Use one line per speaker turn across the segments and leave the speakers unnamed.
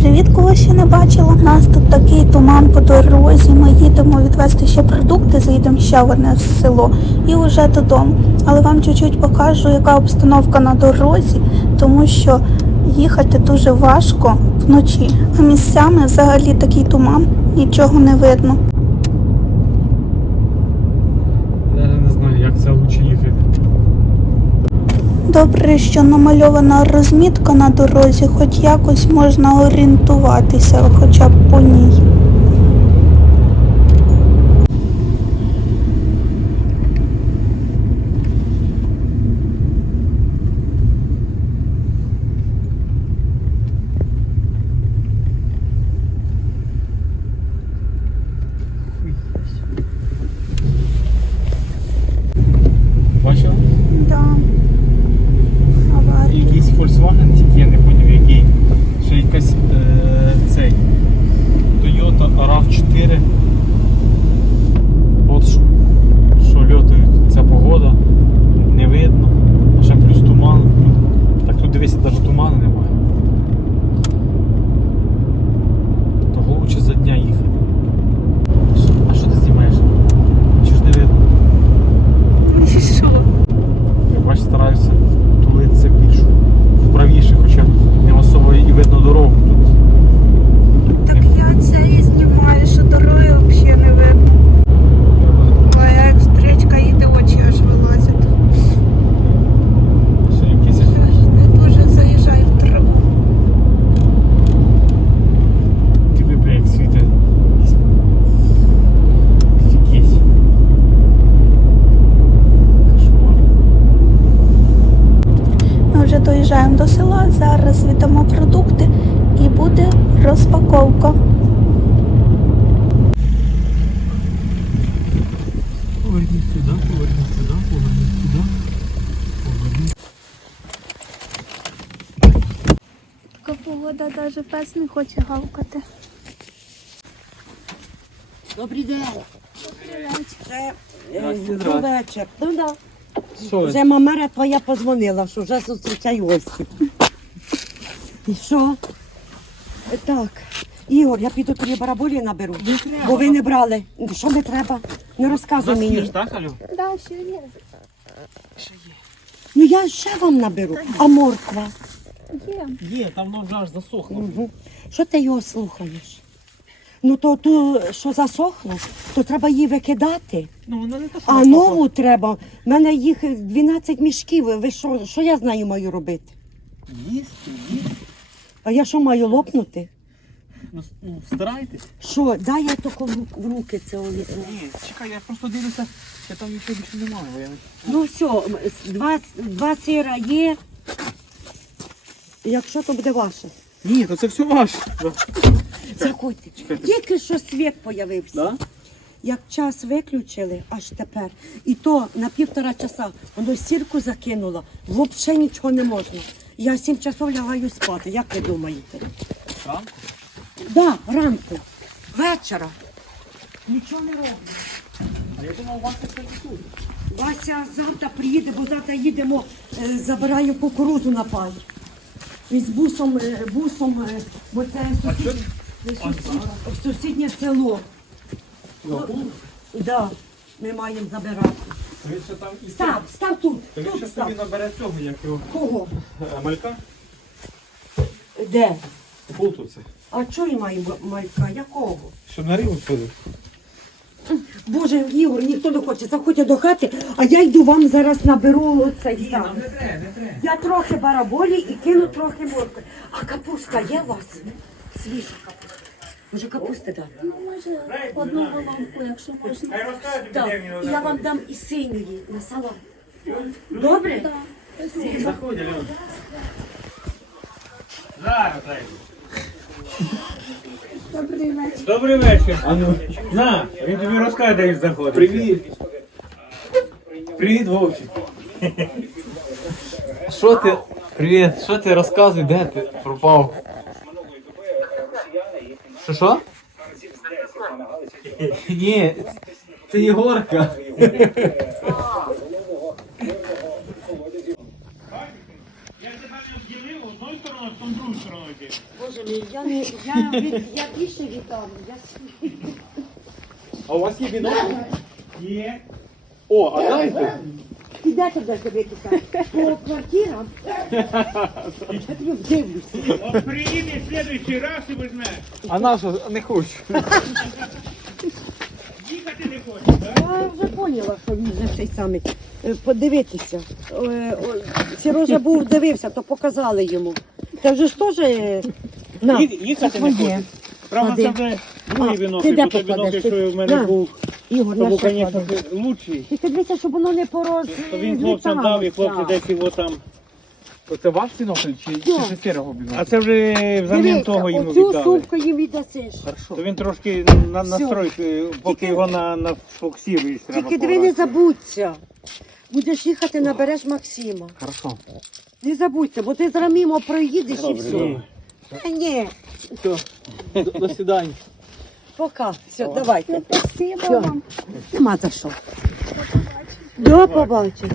привіт, кого ще не бачила. У нас тут такий туман по дорозі. Ми їдемо відвести ще продукти, заїдемо ще в одне село і вже додому. Але вам чуть-чуть покажу, яка обстановка на дорозі, тому що їхати дуже важко вночі. А місцями взагалі такий туман, нічого не видно.
Навіть не знаю, як це лучше їхати.
Добре, що намальована розмітка на дорозі, хоч якось можна орієнтуватися, хоча б по ній.
Бачила?
Да. Аварія.
Якийсь Volkswagen, тільки я не поняв який. Ще якась е, цей Toyota RAV4. От що, що льотають ця погода. Не видно. А ще плюс туман. Так тут дивися, навіть туману немає. Того лучше за дня їхати. А що ти знімаєш? Чи ж не видно? Я бач, стараюся тулитися більш вправіше, хоча не особо і видно дорогу тут.
Так я це і знімаю, що дороги взагалі не видно.
Треба
А як стрічка їде, очі аж вилазять.
ще якісь.
Не дуже заїжджаю в траву.
Ти вибери, як світить. якийсь Офігеть. Кошмар.
Ми вже доїжджаємо до села, зараз віддамо продукти і буде розпаковка.
Поверніть сюди, поверніть сюди, поверніть сюди. Поверніть.
Така погода, навіть пес не хоче гавкати.
Добрий день. Е,
Здрасте,
добрий
здрасте.
вечір. Ну да. Вже мамера твоя позвонила, що вже зустрічай гості. І що? Е, Так. Ігор, я піду тобі бараболі наберу. Бо ви не брали. Що не треба? Не розказуй мені.
так, Алю?
Да, ще є.
Ну я ще вам наберу. А морква?
Є.
Є, там воно вже аж засохло.
Угу. Що ти його слухаєш? Ну то ту, що засохло, то треба її викидати.
Ну, воно не що
А нову треба. У мене їх 12 мішків. Ви що, що я з нею маю робити?
Їсти, їсти.
А я що маю лопнути?
Ну, с- ну, старайтесь.
Що, дай я тільки в, в руки це візьму.
Ні, чекай, я просто дивлюся, я там нічого більше немає. я
Ну все, м, с- два, два сира є. Якщо то буде ваше.
Ні, то це все ваше.
Заходьте.
Чекайте.
Тільки що світ появився.
Да?
Як час виключили аж тепер, і то на півтора часа воно сірку закинуло, взагалі нічого не можна. Я сім часов лягаю спати, як ви думаєте?
Ранку?
Да, ранку, вечора. Нічого не роблю.
А я думав, у вас це тут.
Вася завтра приїде, бо завтра їдемо, е, забираю кукурузу на пай. І з бусом, е, бусом, е, бо це сусід, е, сусід- сусіднє село. Да, ми маємо забирати.
Він ще там і
Став, став тут,
він
тут
ще
став.
собі набере цього, як його
Кого?
е, малька.
Де?
Болту це.
А чого я маю малька? Якого?
Щоб на рівень сходив.
Боже, Ігор, ніхто не хоче. Заходьте до хати, а я йду вам зараз наберу цей сам.
треба, не треба.
Я трохи бараболі і кину трохи моркви. А капуста є у вас? Свіжа капуста. Може капусти дати?
Ну, може, одну головку, якщо можна.
Так. І я вам дам і синьої на салат. Добре?
Заходь, Альона. Зараз, дай.
Добрий вечір.
Добрий вечір. На, він тобі розкаже, де він знаходиться.
Привіт.
Привіт, Вовчик.
Що ти? Привіт, що ти розказуй, де ти пропав? Що що? Ні, це Єгорка.
Я тебе не обділив одною стороною, а потім другою стороною.
Боже мій, я не я, від- я більше вітаю. Я...
А у вас є бінокль?
Є.
О, а дайте.
Ти де ти будеш дивитися? По квартирам? Я тобі вдивлюся.
От приїде в следующий раз і візьме.
А наша не хочу.
Їхати не хоче, так?
Я вже поняла, що він вже цей самий. Е, Подивитися. Е, о, Сережа був дивився, то показали йому. Це вже ж теж. е, На,
Ї- їхати
це
не хоче. Правда, це вже другий
А,
бінокль,
ти де
бо той
покладеш?
бінокль, що в мене
На.
був,
Ігор,
то
на
був,
що
звісно,
кладеш?
лучший.
Ти дивися, щоб воно не пороз.
То він хлопцям дав, і хлопці десь його там.
Оце ваш бінокль чи, чи це сірого?
А це вже взамін
Дивися,
того йому
оцю
віддали.
сумку їм віддасиш.
Хорошо.
То він трошки на, настройки, поки
Тільки-
його на, нафоксируєш, треба
Тільки диви, не
пограти.
забудься. Будеш їхати, набереш Максима.
Хорошо.
Не забудься, бо ти зараз мимо проїдеш і
Добре,
все.
добре.
Ні,
Все. До, до свидання.
пока. Все, давайте.
Спасибо
Всьо.
вам.
Нема за що. До побачення.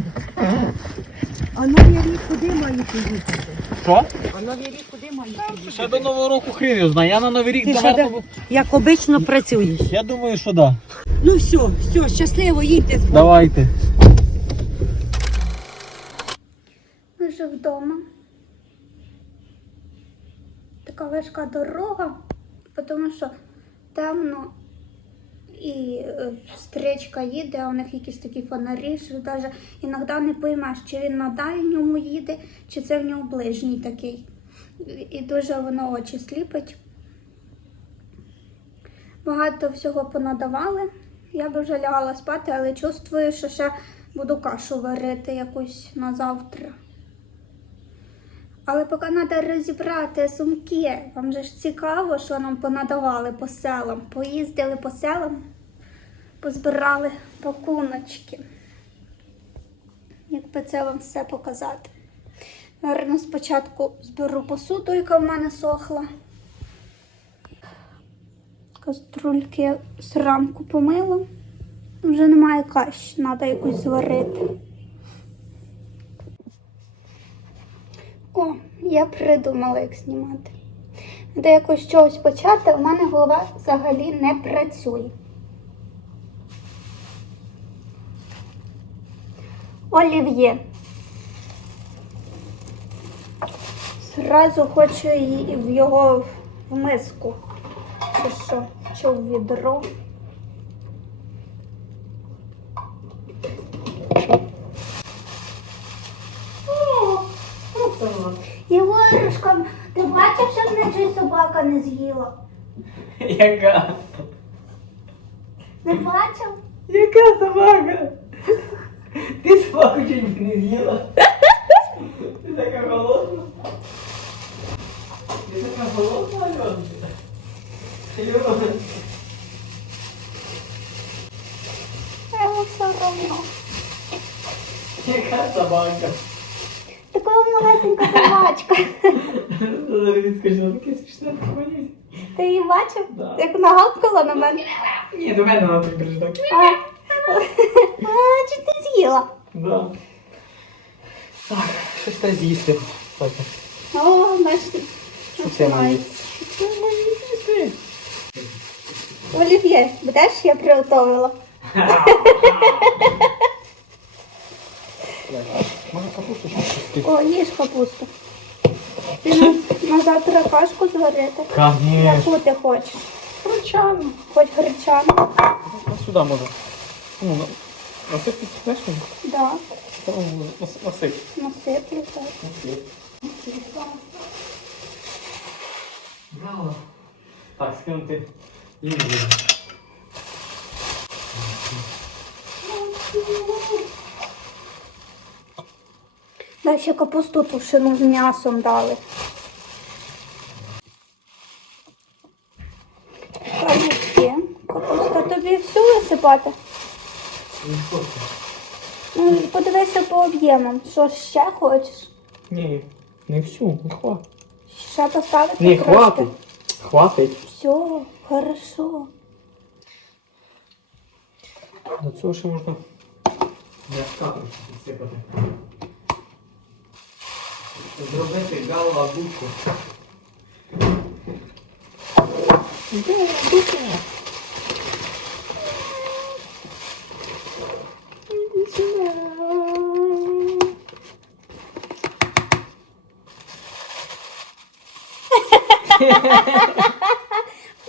А новий рік куди маєте їхати?
Що?
А новий рік куди маєте їхати?
Ще до Нового року хрін його знає. Я на Новий рік
Ти
наверно,
де- як обично працюєш.
Я думаю, що да.
Ну все, все, щасливо, їдьте.
Давайте.
Ми вже вдома. Така важка дорога, тому що темно і е, стрічка їде, а у них якісь такі фонарі, що навіть іноді не поймеш, чи він на дальньому їде, чи це в нього ближній такий. І дуже воно очі сліпить. Багато всього понадавали. Я би вже лягала спати, але чувствую, що ще буду кашу варити якусь на завтра. Але поки треба розібрати сумки. Вам же ж цікаво, що нам понадавали по селам. Поїздили по селам, позбирали пакуночки. Якби це вам все показати. Наверно, спочатку зберу посуду, яка в мене сохла. Каструльки зранку помила. Вже немає каші, треба якусь зварити. О, я придумала, як знімати. Треба якось чогось почати, у мене голова взагалі не працює. Олів'є. Зразу хочу її в його в миску. Чи що? Чи в відро. Ти бачив, що мене чий собака не з'їла?
Яка?
Не бачив?
Яка собака? Ти собаку чуть не з'їла. Ти така голодна. Ти така голодна, Альона? Альона.
А Йому все одно.
Яка собака?
Така малесенька собачка.
Зараз скажу, таке смішне поняття.
Ти її бачив?
Да.
Як нагавкала на мене?
Ні, до мене вона так так.
А, а чи ти з'їла?
Да. Так, щось треба з'їсти. Так.
О, бачите.
Що це має?
Що це має їсти? Олів'є, будеш я приготовила?
Може капусту ще
О, їж капусту. Ти на, на завтра кашку зварити?
Конечно.
Яку ти хочеш? Гречану. Хоч гречану?
Сюди може. Ну, на- насипки знаєш мені?
Да,
Та, ну, нас- Насип.
насиплю так.
Браво. Так, скинути лінію.
Дай ще капусту тушену з м'ясом дали. Там капуста. Тобі всю висипати?
Не хочу.
Ну, подивися по об'ємам. Що ще хочеш?
Ні, не всю, не хватить.
Ще поставити
Ні,
трошки?
хватить. Хватить.
Все, хорошо.
До цього ще можна м'яска підсипати. Зробити галабуку.
Де, де?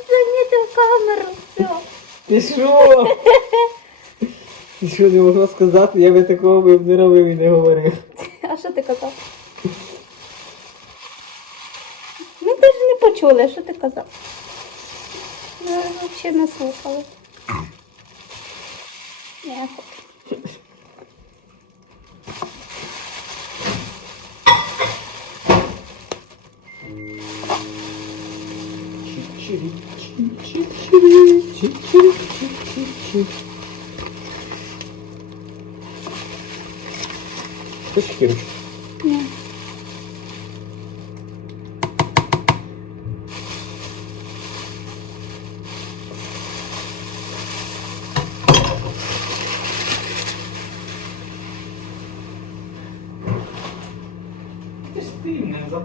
Замітив камеру. Все.
Ти що? Ти що не могла сказати? Я би такого б не робив і не говорив.
А що ти казав? Ми теж не почули, що ти казав. Ми взагалі не слухали. Ні,
Чик-чирик, чик-чирик, чик-чирик, чик-чирик.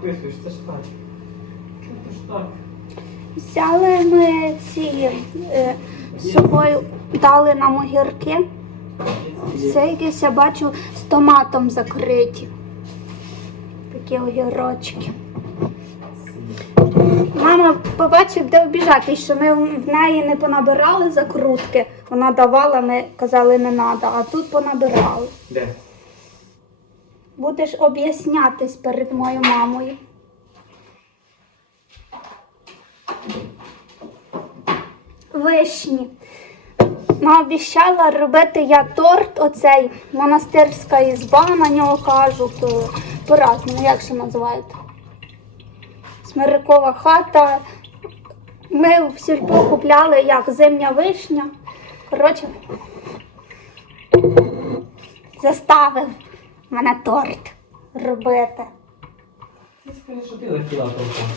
Ти записуєш, це ж так. Це ж так.
Взяли ми ці е, з собою дали нам огірки. Все якесь я бачу з томатом закриті. Такі огірочки. Мама побачив, де обіжати, що ми в неї не понабирали закрутки. Вона давала, ми казали, не треба, а тут понабирали.
Де?
Будеш об'яснятись перед моєю мамою. Вишні. Наобіщала робити я торт, оцей монастирська ізба, на нього кажуть, по-разному, як ще називають. Смирикова хата. Ми в сільпо купляли як зимня вишня. Коротше, заставив мене торт робити.
Ти скажи, що ти летіла толком.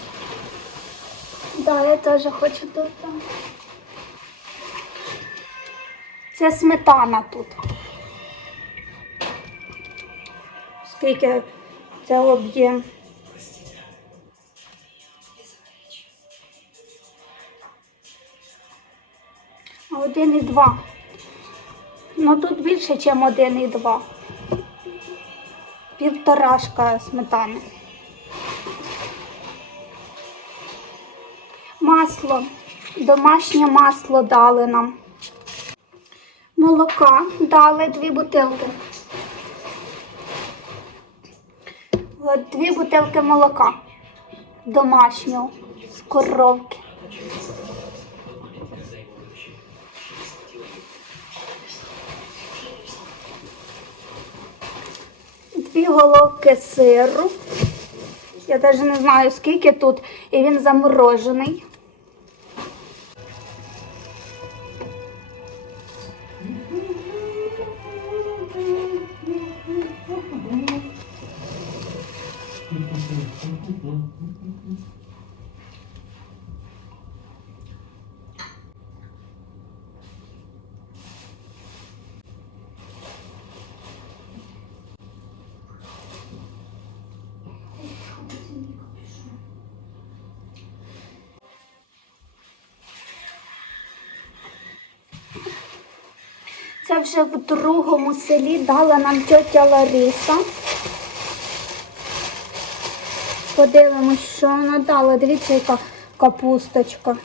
Да, я теж хочу торта. Це сметана тут. Скільки це об'єм? Один і два. Ну тут більше, ніж один і два. Півторашка сметани. Масло. Домашнє масло дали нам. Молока дали дві бутилки. От дві бутилки молока домашнього з коровки. Дві сиру. Я навіть не знаю, скільки тут, і він заморожений. Це вже в другому селі дала нам тьотя Лариса. Подивимось, що вона дала. Дивіться, яка капусточка.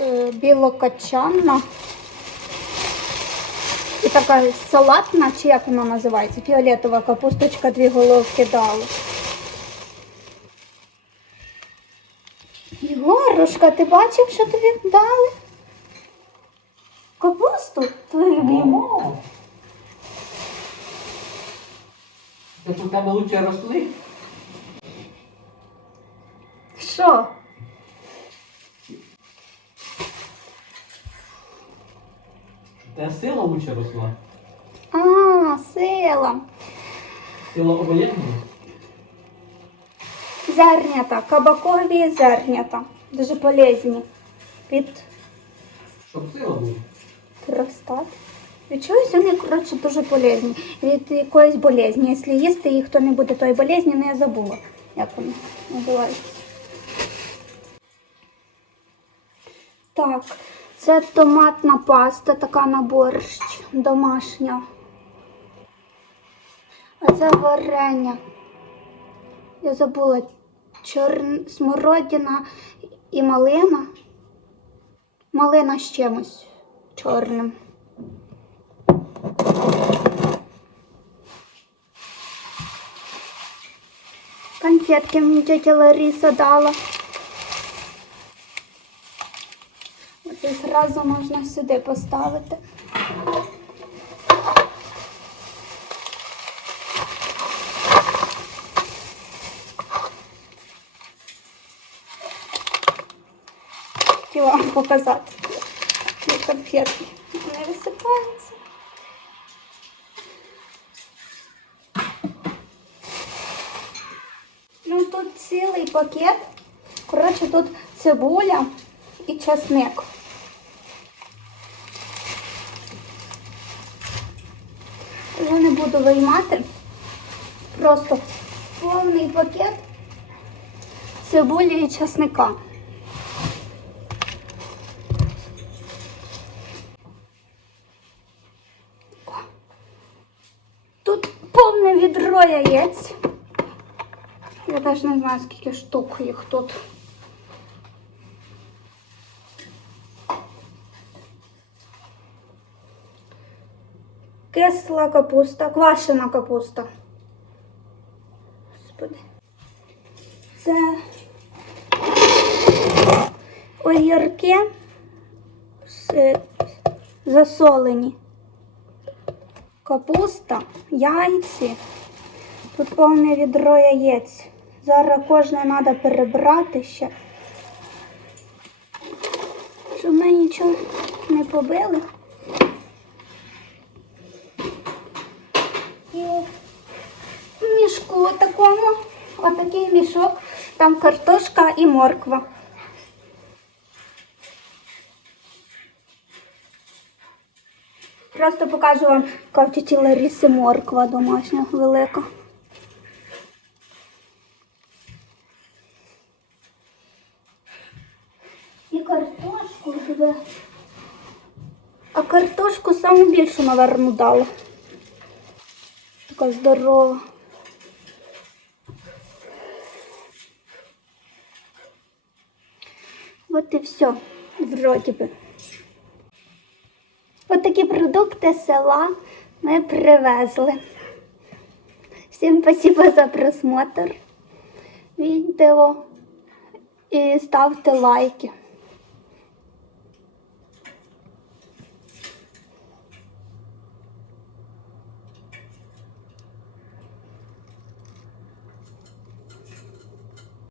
Е, Білокачанна. І така салатна, чи як вона називається? Фіолетова капусточка, дві головки дала. Єгорушка, ти бачив, що тобі дали? Капусту? Твою любиму?
Це у тебе лучше росли?
Що?
Та сила лучше росла.
А, сила.
Сила обоєднана?
Зернята, кабакові зернята. Дуже полезні. Від
Щоб сила була.
простат. Від чогось вони, коротше, дуже полезні. Від якоїсь болезні. Якщо їсти їх, то не буде тої болезні, але я забула. як вони називаються. Так, це томатна паста, така на борщ, домашня. А це варення. Я забула чор... смородина і малина. Малина з чимось чорним. Конфетки мені тетя Лариса дала. От їх одразу можна сюди поставити. Хотіла вам показати. Ці конфетки. Вони висипаються. Ну тут цілий пакет. Коротше, тут цибуля і часник. Вже не буду виймати. Просто повний пакет цибулі і часника. О. Тут повне відро яєць. Я навіть не знаю, скільки штук їх тут. Кисла капуста, квашена капуста. Господи. Це огірки засолені. Капуста, яйці. Тут повне відро яєць. Зараз кожне треба перебрати ще. Щоб ми нічого не побили. І в мішку такому, отакий мішок, там картошка і морква. Просто покажу вам, яка в тіті Ларіси морква домашня велика. І картошку диви. А картошку більшу, дала. Така здорова. От і все, вроді би. От такі продукти села ми привезли. Всім спасибо за просмотр відео і ставте лайки.